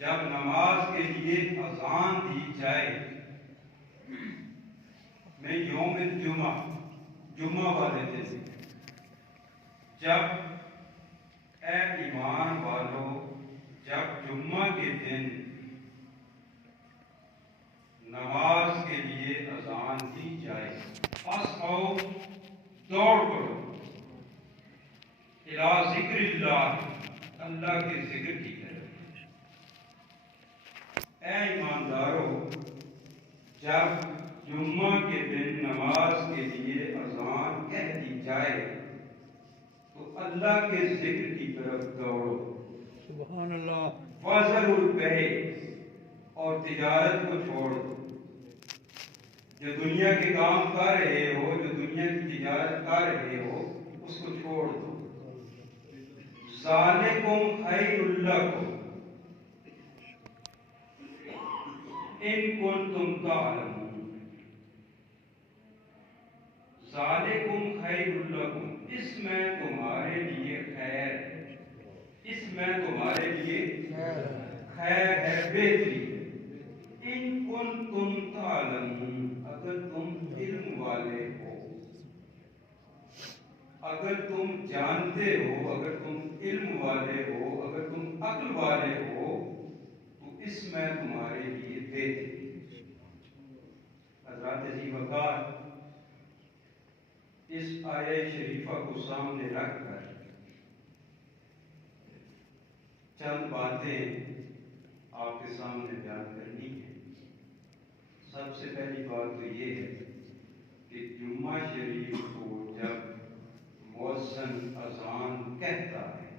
جب نماز کے لیے اذان دی جائے میں یوم جمعہ والے دن جب اے ایمان والو جب جمعہ کے دن نماز کے لیے اذان دی جائے فاسعوا دوڑ پڑو الی ذکر اللہ کے ذکر کی طرف۔ اے ایماندارو جب جمعہ کے دن نماز کے لیے اذان کہہ دی جائے تو اللہ کے ذکر کی طرف دوڑو۔ سبحان اللہ۔ وذروا البیع اور تجارت کو چھوڑ دو، جو دنیا کے کام کر رہے ہو، جو دنیا کی تجارت کر رہے ہو اس کو چھوڑ دو۔ ذالکم خیر لکم ان کنتم تعلمون۔ ذالکم خیر لکم، اس میں تمہارے لیے خیر ہے، اس میں تمہارے لیے خیر ہے، بہتری۔ ان کنتم تعلمون، اگر تم علم والے ہو، اگر تم جانتے ہو، اگر تم علم والے ہو، اگر تم عقل والے ہو تو اس میں تمہارے لیے بہتری۔ حضرات عزیز وقار اس آیہ شریفہ کو سامنے رکھ کر چند باتیں آپ کے سامنے بیان کرنی ہے۔ سب سے پہلی بات تو یہ ہے کہ جمعہ شریف کو جب مؤذن اذان کہتا ہے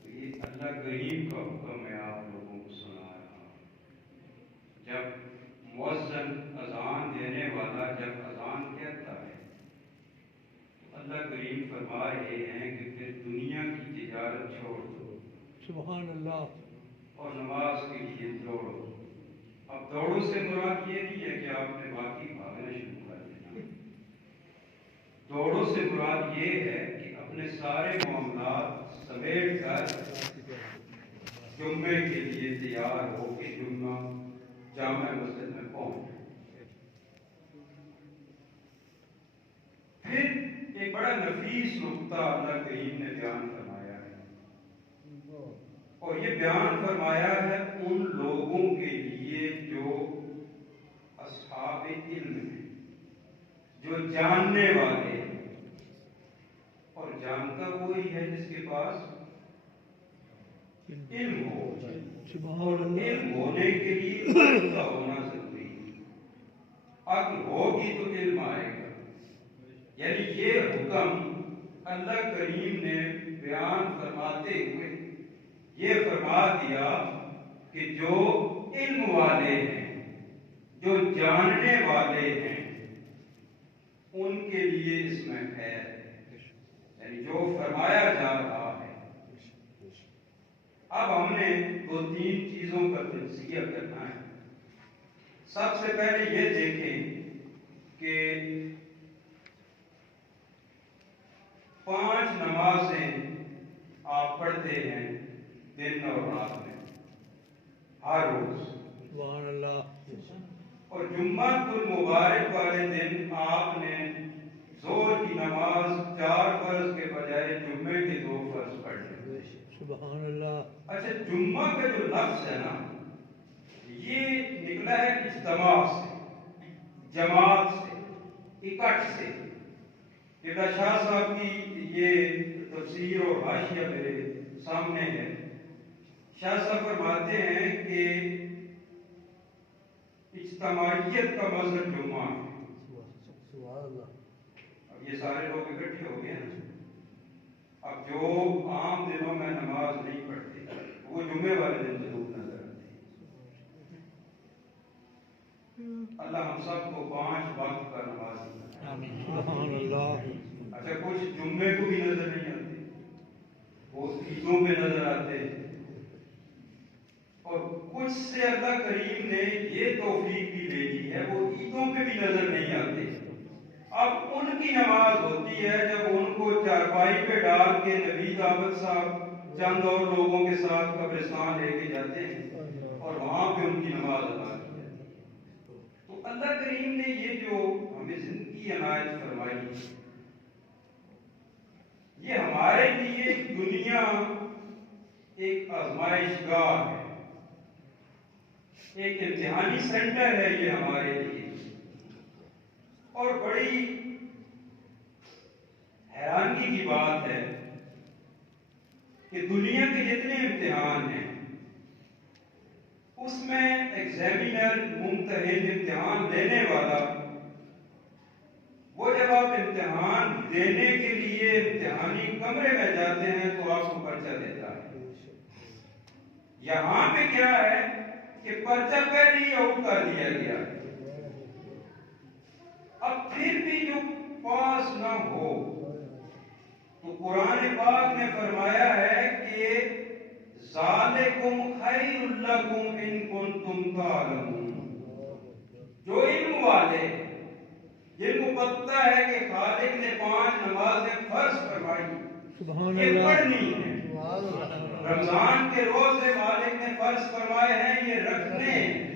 تو یہ اللہ کریم کا حکم ہے، آپ لوگوں کو سنا رہا ہوں۔ جب مؤذن اذان دینے والا جب اذان کہتا ہے تو اللہ کریم فرما رہے ہیں کہ پھر دنیا کی تجارت چھوڑ دو، سبحان اللہ، اور نماز کے لیے دوڑو۔ اب دوڑو سے مراد یہ نہیں ہے کہ آپ نے باقی بھاگنا شروع کر دینا، دوڑو سے مراد یہ ہے کہ اپنے سارے معاملات سمیٹ کر جمعے کے لیے تیار ہو کے جامع مسجد میں پہنچ۔ پھر ایک بڑا نفیس نقطہ اللہ کریم نے بیان فرمایا ہے، اور یہ بیان فرمایا ہے ان لوگوں کے لیے جو اصحاب علم ہیں، جو جاننے والے ہیں، اور جانتا وہی ہے جس کے پاس علم ہو، اور علم ہونے کے لیے عقل کا ہونا ضروری ہے۔ عقل ہوگی تو علم آئے گا۔ یعنی یہ حکم اللہ کریم نے بیان فرماتے ہوئے یہ فرما دیا کہ جو علم والے ہیں، جو جاننے والے ہیں، ان کے لیے اس میں خیر ہے، یعنی جو فرمایا جا رہا ہے۔ اب ہم نے دو تین چیزوں کا تجزیہ کرنا ہے۔ سب سے پہلے یہ دیکھیں کہ 5 نمازیں آپ پڑھتے ہیں دن اور رات میں، ہر روز، سبحان اللہ، اور جمعہ المبارک والے دن آپ نے ظہر کی نماز 4 فرض کے بجائے جمعے کے 2 فرض پڑھے۔ سبحان اللہ۔ اچھا، جمعہ کا جو لفظ ہے نا، یہ نکلا ہے اجتماع سے، جماعت سے، اکٹھ سے۔ قبلہ شاہ صاحب کی یہ تفسیر اور حاشیہ میرے سامنے ہے۔ شاہ صاحب فرماتے ہیں کہ اجتماعیت کا مظہر جمعہ ہے۔ اب یہ سارے لوگ اکٹھے ہو گئے نا، اب جو عام دنوں میں نماز نہیں پڑھتے وہ جمعے والے دن ضرور نظر آتے ہیں۔ اللہ ہم سب کو 5 وقت کا نماز دیتا ہے۔ سبحان اللہ۔ اچھا، کچھ جمعے کو بھی نظر نہیں آتے، وہ عیدوں پہ نظر آتے ہیں، اور کچھ سے اللہ کریم نے یہ توفیق بھی دے دی ہے وہ عیدوں پہ بھی نظر نہیں آتے۔ اب ان کی نماز ہوتی ہے جب ان کو چارپائی پہ ڈال کے نبی دعوت صاحب چند اور لوگوں کے ساتھ قبرستان لے کے جاتے ہیں اور وہاں پہ ان کی نماز ادا کی جاتی ہے۔ تو اللہ کریم نے یہ جو ہمیں زندگی عنایت فرمائی، یہ ہمارے لیے دنیا ایک آزمائش گاہ ہے، ایک امتحانی سینٹر ہے یہ ہمارے لیے، اور بڑی حیرانگی کی بات ہے کہ دنیا کے جتنے امتحان ہیں اس میں ایگزامینر، ممتحن، امتحان لینے والا، وہ جب آپ امتحان دینے کے لیے امتحانی کمرے میں جاتے ہیں تو آپ کو پرچہ دیتا ہے۔ یہاں پہ کیا ہے کہ پرچہ پہلے ہی آؤٹ کر دیا گیا ہے، اب پھر بھی جو پاس نہ ہو تو قرآن پاک نے فرمایا ہے کہ ذالکم خیر لکم ان کنتم تعلمون، جو علم والے، جن کو پتہ ہے کہ خالق نے 5 نمازیں فرض فرمائی، یہ پڑھنی ہے، رمضان کے روزے مالک نے فرض فرمائے ہیں یہ رکھنے ہیں،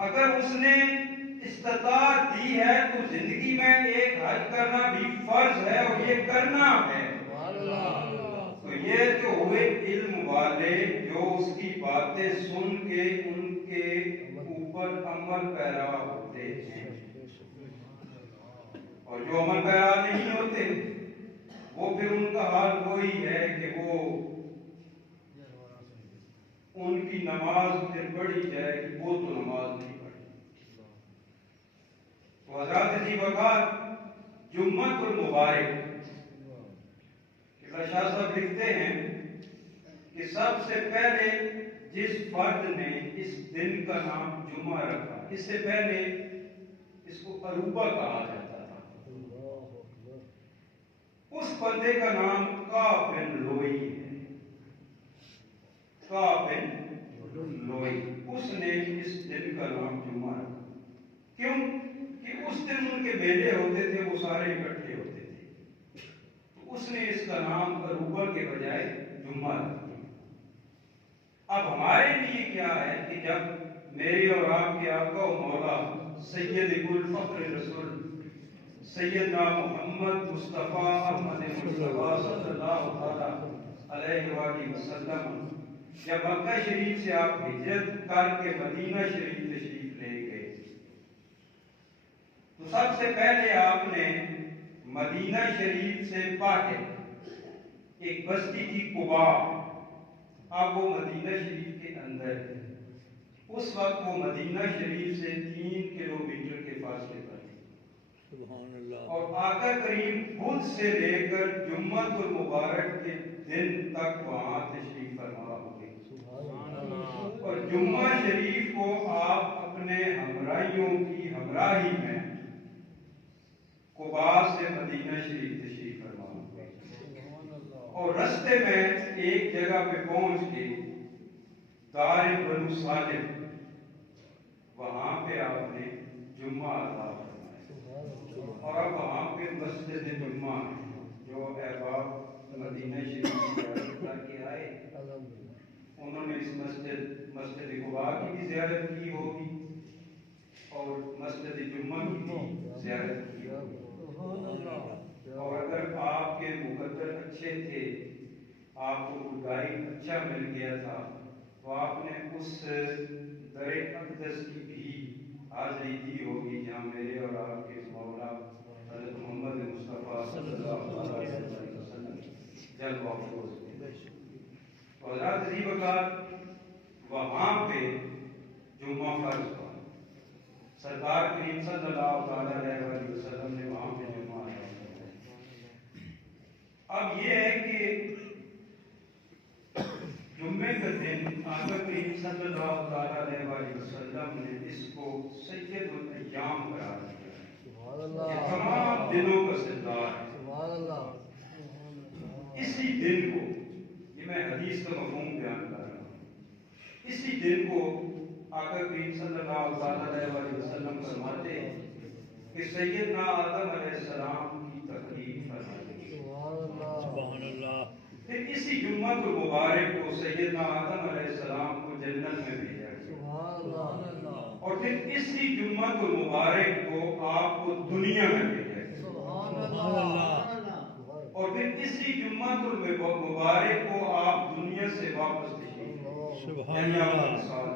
اگر اس نے استطاعت دی ہے تو زندگی میں ایک حج کرنا بھی فرض ہے اور یہ کرنا ہے۔ تو یہ جو ہوئے علم والے جو اس کی باتیں سن کے ان کے اوپر عمل پیرا ہوتے ہیں، اور جو عمل پیرا نہیں ہوتے وہ پھر ان کا حال وہی ہے کہ وہ ان کی نماز پھر پڑھی جائے کہ وہ تو نماز نہیں پڑھی۔ تو حضرات عزیز وقار، جمعۃ المبارک، شاہ صاحب لکھتے ہیں کہ سب سے پہلے جس فرد نے اس دن کا نام جمعہ رکھا، اس سے پہلے اس کو عروبہ کہا جاتا تھا، اس بندے کا نام کعب بن لوئی ہے، کعب بن لوئی، اس نے اس دن کا نام جمعہ رکھا۔ کیوں کہ اس دن ان کے میلے ہوتے تھے، وہ سارے اکٹھے ہوتے تھے، تو اس نے اس کا نام عروبہ کے بجائے جمعہ رکھا۔ اب ہمارے لیے کیا ہے کہ جب میرے اور آپ کے آقا و مولا سید الفخر رسول سیدنا محمد مصطفیٰ احمد مصطفیٰ صلی اللہ علیہ وآلہ وسلم جب مکہ شریف سے آپ ہجرت کر کے مدینہ شریف تشریف لے گئے، تو سب سے پہلے آپ نے مدینہ شریف سے باہر ایک بستی تھی قباء، اب وہ مدینہ شریف کے اندر ہے، اس وقت وہ مدینہ شریف سے 3 کلومیٹر کے فاصلے پر تھی، اور آقا کریم خود سے لے کر جمعۃ المبارک کے دن تک وہاں تشریف فرما ہوئے، اور جمعہ شریف کو آپ اپنے ہمراہیوں کی ہمراہی میں قباء سے مدینہ شریف تشریف فرما ہوئے، اور رستے میں ایک جگہ پہ پہنچ کے دار بنو سالم، وہاں پہ آپ نے جمعہ ادا فرمایا، اور اب وہاں پہ مسجد جمعہ ہے، جو احباب مدینہ شریف کی زیارت کر کے آئے انہوں نے اس مسجد قباء کی بھی زیارت کی ہوگی اور مسجد جمعہ کی بھی زیارت کی ہوگی، اور اگر آپ کے مقدر اچھے تھے، آپ کو کوئی گائیڈ اچھا مل گیا تھا، تو آپ نے اس در اقدس کی بھی حاضری دی ہوگی جہاں میرے اور آپ کے مولا حضرت محمد مصطفیٰ صلی اللہ علیہ وسلم جلوہ افروز ہوئے۔ تو حضرات عزیز وقار، وہاں پہ جمعہ فرض ہوا، سرکار کریم صلی اللہ علیہ وسلم نے وہاں پہ جمعہ ادا کیا۔ اب یہ ہے کہ جمعے کا دن آقا کریم صلی اللہ علیہ وسلم نے اس کو سید الایام قرار دیا، یہ تمام دنوں کا سردار ہے۔ اسی دن کو، یہ میں حدیث کا مفہوم بیان کر رہا ہوں، اسی دن کو آقا کریم صلی اللہ علیہ وسلم فرماتے ہیں کہ سیدنا آدم علیہ السلام کی تقریب فرماتے ہیں، پھر اسی جمعہ المبارک کو سیدنا آدم علیہ السلام کو جنت میں بھیجا گیا، اور پھر اسی جمعہ المبارک کو آپ کو دنیا میں بھیجا گیا، اور پھر اسی جمعہ المبارک کو آپ دنیا سے واپس تشریف یعنی آپ کا وصال۔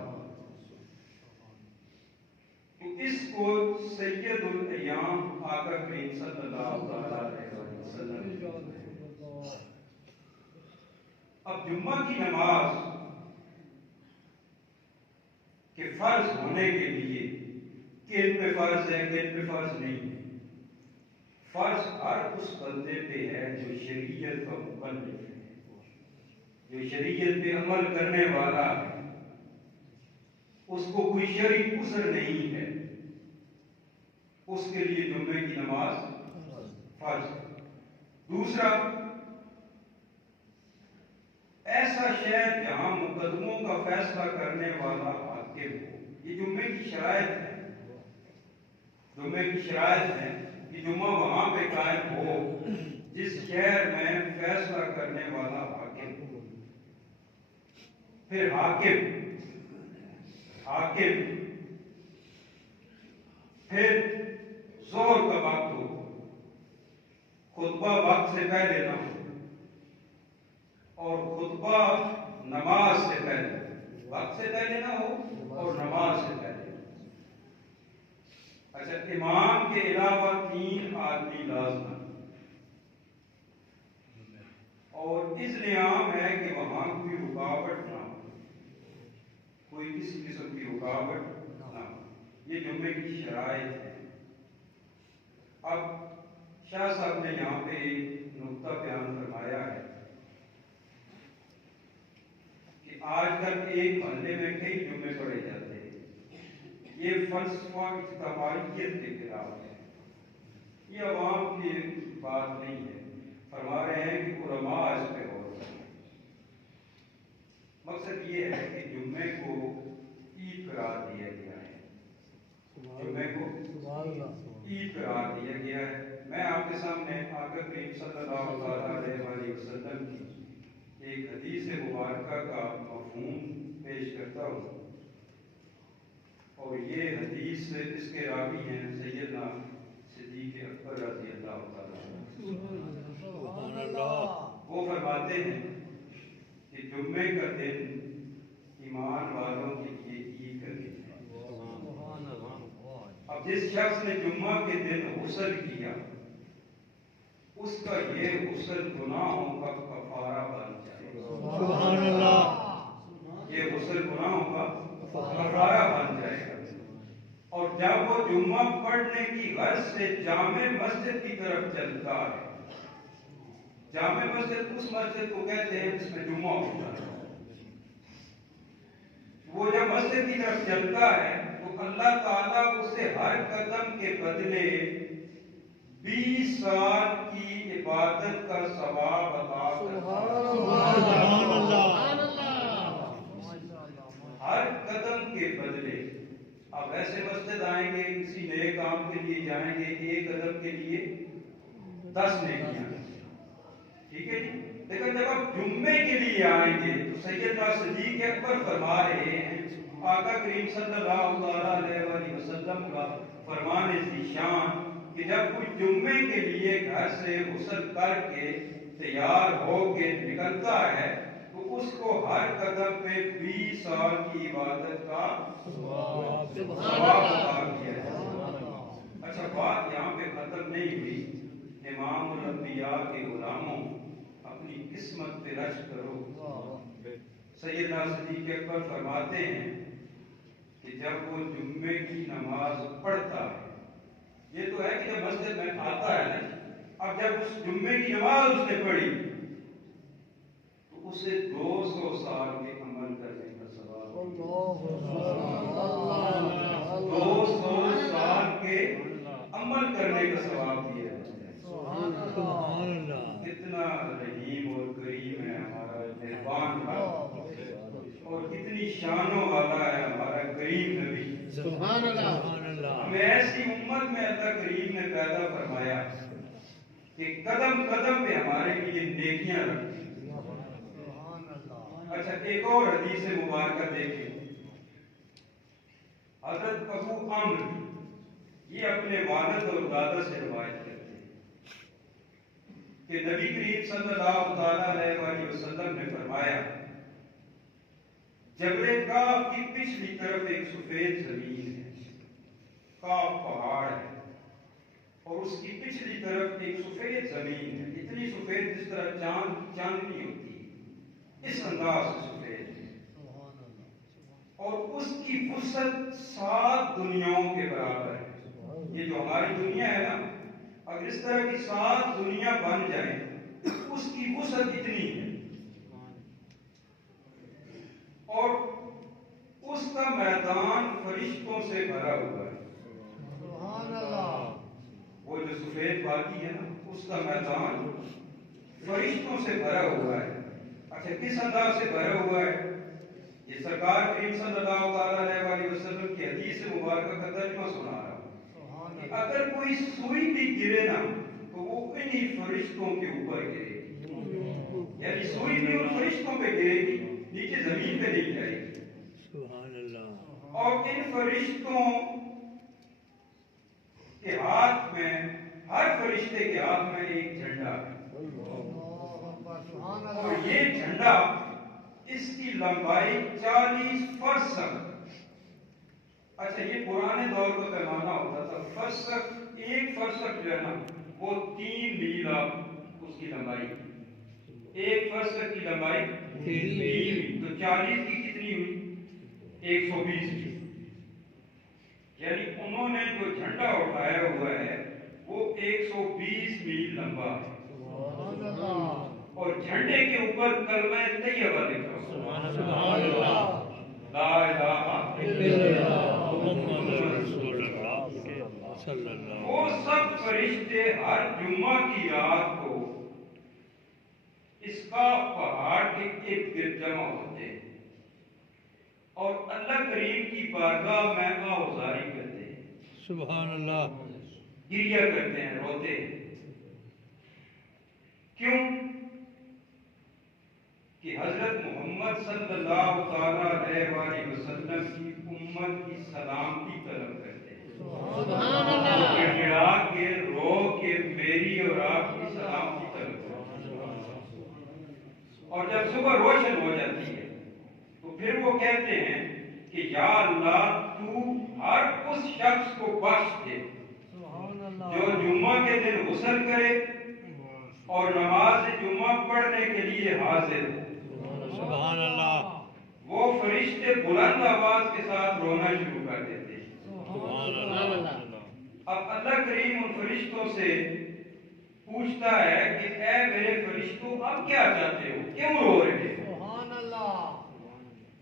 تو اس کو سید الایام آقا کریم صلی اللہ علیہ وسلم۔ اب جمعہ کی نماز کے فرض ہونے کے لیے کن پہ فرض ہے کن پہ فرض نہیں ہے؟ فرض ہر اس بندے پہ ہے جو شریعت کا مکلف ہے، جو شریعت پہ عمل کرنے والا ہے، اس کو کوئی شرعی عذر نہیں ہے، اس کے لیے جمعے کی نماز فرض ہے۔ دوسرا، ایسا شہر جہاں مقدموں کا فیصلہ کرنے والا حاکم ہو، یہ جمعے کی شرائط ہے، جمعے کی شرائط ہے کہ جمعہ وہاں پہ قائم ہو جس شہر میں فیصلہ کرنے والا حاکم ہو۔ پھر حاکم پھر ظہر کا وقت ہو، خطبہ وقت سے پہلے نہ ہو، اور خطبہ نماز سے پہلے، وقت سے پہلے نہ ہو اور نماز سے پہلے۔ اچھا، امام کے علاوہ 3 آدمی لازم، اور اذن عام ہے کہ وہاں کوئی رکاوٹ نہ ہو، کوئی کسی قسم کی رکاوٹ نہ ہو۔ یہ جمعے کی شرائط ہے۔ اب شاہ صاحب نے یہاں پہ ایک نقطہ بیان فرمایا ہے کہ آج کل ایک محلے میں کئی جمعے پڑھے جاتے ہیں، یہ فلسفہ اجتماعیت کے خلاف ہے، یہ عوام کی بات نہیں ہے۔ فرما رہے ہیں کہ علماء اس پہ غور کریں۔ مقصد یہ ہے کہ جمعے کو عید قرار دیا گیا ہے، جمعے کو عید قرار دیا گیا ہے۔ میں آپ کے سامنے آقا کریم صلی اللہ علیہ وسلم کی ایک حدیث مبارکہ کا مفہوم پیش کرتا ہوں، اور یہ حدیث اس کے راوی ہیں سیدنا صدیق اکبر رضی اللہ تعالیٰ۔ وہ فرماتے ہیں کہ جمعے کا دن ایمان والوں کے لیے عید کا دن ہے۔ اب جس شخص نے جمعہ کے دن غسل کیا، اس کا یہ غسل گناہوں کا کفارہ بن جائے گا۔ سبحان اللہ، یہ غسل گناہوں کا کفارہ بن جائے گا۔ اور جب وہ جمعہ پڑھنے کی غرض سے جامع مسجد کی طرف چلتا ہے، جامع مسجد اس مسجد کو کہتے ہیں جس میں جمعہ ہوتا ہے، وہ جب مسجد کی طرف چلتا ہے تو اللہ تعالیٰ اسے ہر قدم کے بدلے 20 سال کی عبادت کا ثواب عطا کرتا ہے۔ سبحان اللہ، ہر قدم کے بدلے۔ آپ ایسے مسجد آئیں گے، کسی نئے کام کے لیے جائیں گے، 1 قدم کے لیے 10 نیکیاں، ٹھیک ہے جی۔ لیکن جب آپ جمعے کے لیے آئیں گے تو سیدنا صدیق اکبر فرما رہے ہیں، آقا کریم صلی اللہ علیہ وسلم کا فرمان ذیشان، کہ جب کوئی جمعے کے لیے گھر سے غسل کر کے تیار ہو کے نکلتا ہے تو اس کو ہر قدم پہ 20 سال کی عبادت کا ثواب عطا کیا جاتا ہے۔ اچھا، بات یہاں پہ ختم نہیں ہوئی۔ امام الانبیاء کے غلاموں، اپنی قسمت پہ رشک کرو۔ سیدنا صدیق اکبر فرماتے ہیں کہ جب وہ جمعے کی نماز پڑھتا ہے، یہ تو ہے کہ جب مسجد میں آتا ہے نا، اب جب اس جمعے کی نماز اس نے پڑھی تو اسے 200 سال کے عمل کرنے کا ثواب، 200 سال کے عمل کرنے کا ثواب دیا جاتا ہے۔ سبحان اللہ، کتنا رحیم اور کریم ہے ہمارا مہربان رب، اور کتنی شانوں والا ہے ہمارا کریم نبی۔ سبحان اللہ، ہمیں ایسی امت میں اللہ کریم نے پیدا فرمایا کہ قدم قدم پہ ہمارے لیے نیکیاں رکھتی، اچھا ایک اور حدیث مبارکہ دیکھیں، حضرت ابو عمرو یہ اپنے والد اور دادا سے روایت کرتے ہیں کہ نبی کریم صلی اللہ تعالیٰ علیہ وآلہ وسلم نے فرمایا، جبل کاف کی پچھلی طرف ایک سفید زمین ہے، کاف پہاڑ ہے، اور اس کی پچھلی طرف ایک سفید زمین ہے، اتنی سفید جس طرح چاندنی ہوتی ہے، اس انداز سے سفید ہے، اور اس کی وسعت 7 دنیاؤں کے برابر ہے۔ یہ جو ہماری دنیا ہے نا، اگر اس طرح کی 7 دنیا بن جائیں تو اس کی وسعت اتنی ہے، اور اس کا میدان فرشتوں سے بھرا ہوا ہے۔ سبحان اللہ۔ وہ جو سفید وادی ہے نا، اس کا میدان فرشتوں سے بھرا ہوا ہے۔ اچھا کس انداز سے بھرا ہوا ہے؟ یہ سرکار کریم صلی اللہ تعالیٰ علیہ وآلہ وسلم کی حدیث مبارکہ کا ترجمہ سنا رہا ہوں کہ اگر کوئی سوئی بھی گرے نا تو وہ انہی فرشتوں کے اوپر گرے گی، یعنی سوئی بھی ان فرشتوں پہ گرے گی، نیچے زمین پہ نہیں جائے گی۔ سبحان اللہ۔ اور ان فرشتوں کے ہاتھ میں، ہر فرشتے کے ہاتھ میں ایک جھنڈا ہے، اور یہ جھنڈا اس کی لمبائی 40 فرسخ۔ اچھا یہ پرانے دور کا پیمانہ ہوتا تھا، فرسخ، ایک فرسخ جو ہے نا وہ 3 میل، آپ اس کی لمبائی، ایک فرسخ کی لمبائی 3 میل، تو 40 کی کتنی ہوئی؟ 120 کی۔ یعنی انہوں نے جو جھنڈا اٹھایا ہوا ہے وہ 120 میل لمبا ہے، اور جھنڈے کے اوپر کلمہ طیبہ لکھا ہوا ہے، سبحان اللہ، لا الہ الا اللہ محمد رسول اللہ صلی اللہ علیہ وسلم۔ وہ سب فرشتے ہر جمعہ کی رات کو اس کا پہاڑ کے ارد گرد جمع ہوتے ہیں اور اللہ کریم کی بارگاہ میں آوازاری کرتے ہیں، سبحان اللہ، گریہ کرتے ہیں، روتے ہیں۔ کیوں؟ کہ حضرت محمد صلی اللہ تعالیٰ علیہ وآلہ وسلم کی امت کی سلامتی طلب کرتے ہیں، سبحان اللہ، گڑگڑا کے رو کے میری اور آپ کی سلامتی طلب کرتے ہیں۔ اور جب صبح روشن ہو جاتی ہے تو پھر وہ کہتے ہیں کہ یا اللہ تو ہر اس شخص کو بخش دے جو جمعہ کے دن غسل کرے اور نماز جمعہ پڑھنے کے لیے حاضر ہو۔ سبحان اللہ، وہ فرشتے بلند آواز کے ساتھ رونا شروع کر دیتے ہیں۔ سبحان اللہ، اب اللہ کریم ان فرشتوں سے پوچھتا ہے کہ اے میرے فرشتوں اب کیا چاہتے ہو، کیوں رو رہے ہو؟ سبحان اللہ،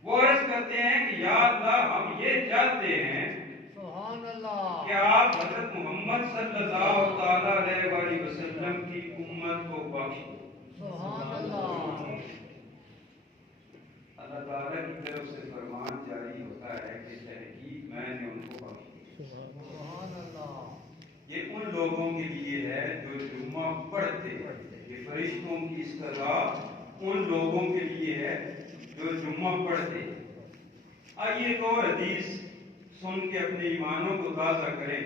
وہ عرض کرتے ہیں کہ یا اللہ ہم یہ چاہتے ہیں سبحان اللہ، کہ آپ حضرت محمد صلی اللہ تعالیٰ علیہ وآلہ وسلم کی امت کو بخش دو۔ سبحان اللہ، اللہ تعالیٰ کی طرف سے فرمان جاری ہوتا ہے کہ تحقیق میں نے ان کو بخش دیا۔ سبحان اللہ، یہ ان لوگوں کے لیے ہے جو جمعہ پڑھتے ہیں، یہ فرشتوں کی استدعا ان لوگوں کے لیے ہے جو جمعہ پڑھتے ہیں۔ آئیے ایک اور حدیث سن کے اپنے ایمانوں کو تازہ کریں۔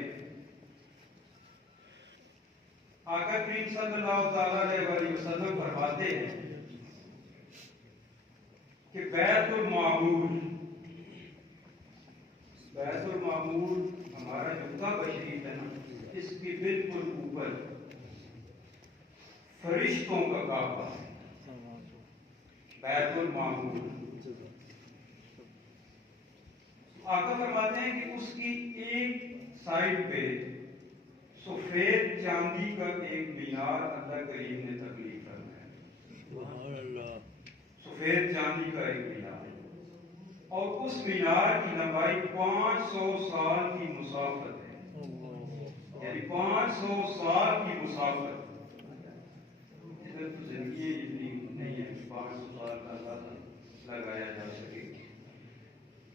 آقا کریم صلی اللہ تعالیٰ علیہ وآلہ وسلم فرماتے ہیں کہ بیت المعمور، بیت المعمور ہمارا جو کعبہ شریف ہے نا، اس کے بالکل اوپر فرشتوں کا کعبہ ہے، بیت المعمور۔ آقا فرماتے ہیں کہ اس کی ایک سائڈ پہ سفید چاندی کا ایک مینار اللہ کریم نے تخلیق کرنا ہے، سبحان اللہ، سفید چاندی کا ایک مینار، اور اس مینار کی لمبائی 500 سال کی مسافت ہے، یعنی 500 سال کی مسافت۔ ادھر تو زندگی اتنی نہیں ہے کہ 500 سال کا اندازہ لگایا جا سکے۔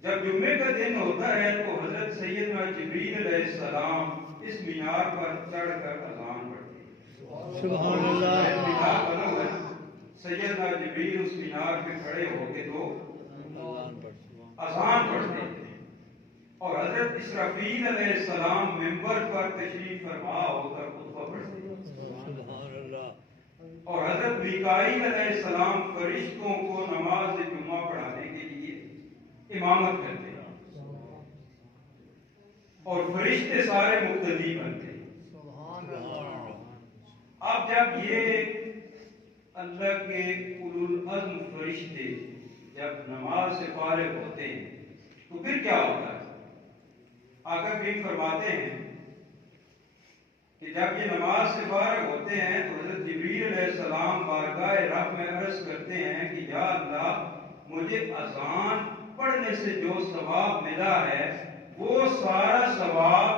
جب جمعے کا دن ہوتا ہے تو حضرت سیدنا جبریل علیہ السلام اس مینار پر چڑھ کر اذان پڑھتے ہیں۔ سبحان اللہ، مینار بنا ہوا ہے، سیدنا جبریل اس مینار پہ کھڑے ہو کے تو اذان پڑھتے تھے اور حضرت اسرافیل علیہ السلام منبر پر تشریف فرما ہو کر خطبہ پڑھتے تھے اور حضرت میکائیل علیہ السلام فرشتوں کو نماز جمعہ پڑھانے کے لیے امامت کرتے ہیں اور فرشتے سارے مقتدی بنتے ہیں۔ اب جب یہ اللہ کے اولو العزم فرشتے جب نماز سے فارغ ہوتے ہیں تو پھر کیا ہوتا ہے؟ آقا کریم فرماتے ہیں کہ جب یہ نماز سے فارغ ہوتے ہیں تو حضرت جبریل علیہ السلام بارگاہ رب میں عرض کرتے ہیں کہ یا اللہ مجھے اذان پڑھنے سے جو ثواب ملا ہے وہ سارا ثواب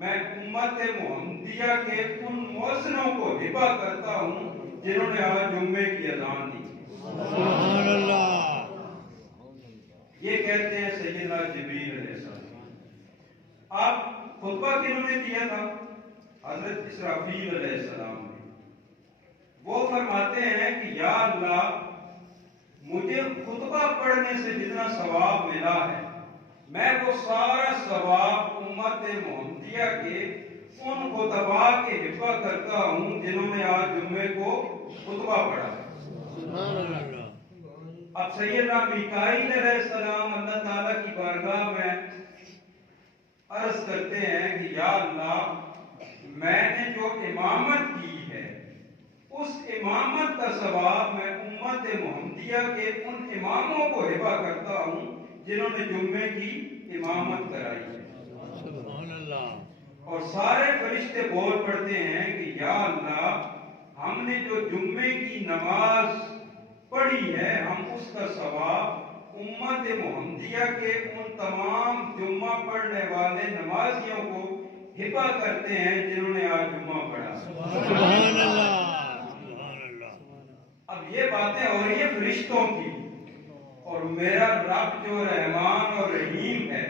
میں امت محمدیہ کے ان مؤذنوں کو ہبہ کرتا ہوں جنہوں نے آج جمعے کی اذان دی۔ سبحان اللہ۔ یہ کہتے ہیں سیدنا جبریل علیہ السلام۔ آپ خطبہ کنہوں نے دیا تھا؟ حضرت اسرافیل علیہ السلام نے۔ وہ فرماتے ہیں کہ یا اللہ مجھے خطبہ پڑھنے سے جتنا ثواب ملا ہے میں وہ سارا ثواب امت محمدیہ کے ان خطباء کے حفظ کرتا ہوں جنہوں نے آج جمعے کو خطبہ پڑھا۔ سبحان اللہ۔ اب سیدنا میکائیل علیہ السلام اللہ تعالیٰ کی بارگاہ میں عرض کرتے ہیں کہ یا اللہ میں نے جو امامت کی ہے اس امامت کا ثواب میں امت محمدیہ کے ان اماموں کو ہبہ کرتا ہوں جنہوں نے جمعے کی امامت کرائی ہے۔ سبحان اللہ۔ اور سارے فرشتے بول پڑتے ہیں کہ یا اللہ ہم نے جو جمعے کی نماز پڑھی ہے ہم اس کا ثواب امت محمدیہ کے ان تمام جمعہ پڑھنے والے نمازیوں کو ہبہ کرتے ہیں جنہوں نے آج جمعہ پڑھا۔ سبحان اللہ۔ اب یہ باتیں ہو رہی ہیں فرشتوں کی اور میرا رب جو رحمان اور رحیم ہے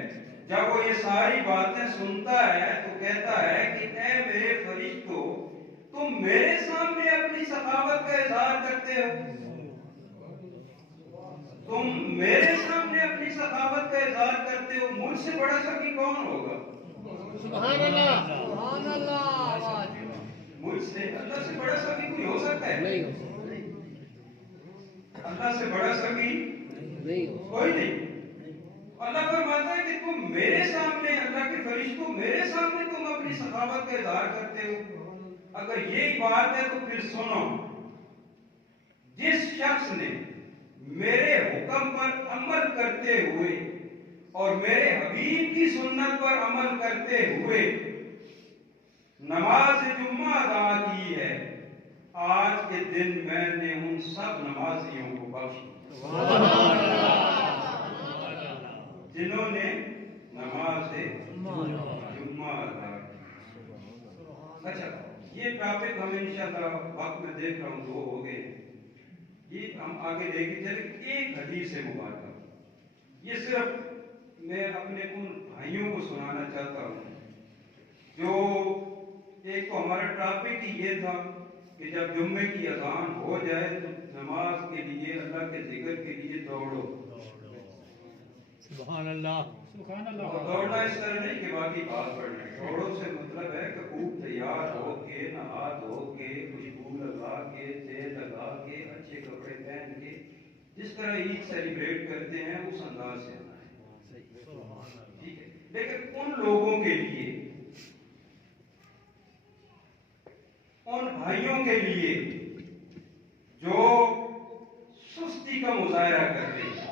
جب وہ یہ ساری باتیں سنتا ہے تو کہتا ہے کہ اے میرے فرشتوں تم میرے سامنے اپنی سخاوت کا اظہار کرتے ہو، تم میرے سامنے اپنی سخاوت کا اظہار کرتے ہو، مجھ سے بڑا سخی کون ہوگا؟ سبحان اللہ۔ سبحان اللہ۔ مجھ سے اللہ سے بڑا سخی کوئی ہو سکتا ہے؟ نہیں ہو سکتا۔ اللہ سے بڑا سخی کوئی نہیں۔ اللہ فرماتا ہے کہ تم میرے سامنے اللہ کے فرشتوں میرے سامنے تم اپنی سخاوت کا اظہار کرتے ہو۔ اگر یہی بات ہے تو پھر سنو، جس شخص نے میرے حکم پر عمل کرتے ہوئے اور میرے حبیب کی سنت پر عمل کرتے ہوئے نماز جمعہ ادا کی ہے آج کے دن میں نے ان سب نمازیوں کو بخش جنہوں نے نماز جمعہ ادا کی۔ اچھا یہ ٹاپک ہم انشاءاللہ وقت میں دیکھ رہا ہوں 2 ہو گئے، یہ ہم آگے دیکھیں چلیں ایک حدیث مبارکہ یہ صرف میں اپنے ان بھائیوں کو سنانا چاہتا ہوں جو ایک تو ہمارا ٹاپک ہی یہ تھا کہ جب جمعے کی اذان ہو جائے تو نماز کے لیے اللہ کے ذکر کے لیے دوڑو۔ سبحان اللہ۔ سبحان اللہ۔ دوڑنا اس طرح نہیں کہ باقی بات پڑھنا ہے، دوڑو سے مطلب ہے کہ خوب تیار ہو کے نہا دھو کے خوشبو لگا کے تیل لگا کے اچھے کپڑے پہن کے جس طرح عید سیلیبریٹ کرتے ہیں اس انداز سے آنا ہے، ٹھیک ہے۔ لیکن ان لوگوں کے لیے ان بھائیوں کے لیے جو سستی کا مظاہرہ کرتے ہیں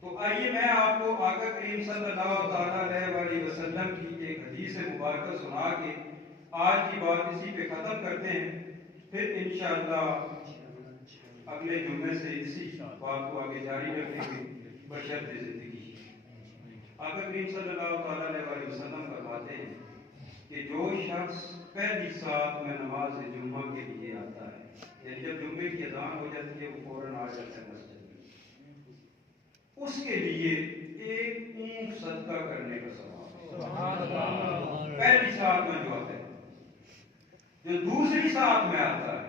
تو آئیے میں آپ کو آقا کریم صلی اللہ تعالیٰ علیہ وسلم کی ایک حدیث مبارکہ سنا کے آج کی بات اسی پہ ختم کرتے ہیں، پھر انشاءاللہ اگلے جمعے سے اسی بات کو آگے جاری رکھیں گے بشرط زندگی۔ آقا کریم صلی اللہ تعالیٰ علیہ وسلم فرماتے ہیں کہ جو شخص پہلی سات میں نماز جمعہ کے لیے آتا ہے یعنی جب جمعے کی اذان ہو جاتی ہے وہ فوراً آ جاتا ہے مسجد میں، اس کے لیے ایک اونٹ صدقہ کرنے کا ثواب پہلی سات میں جو آتا ہے۔ جو دوسری سات میں آتا ہے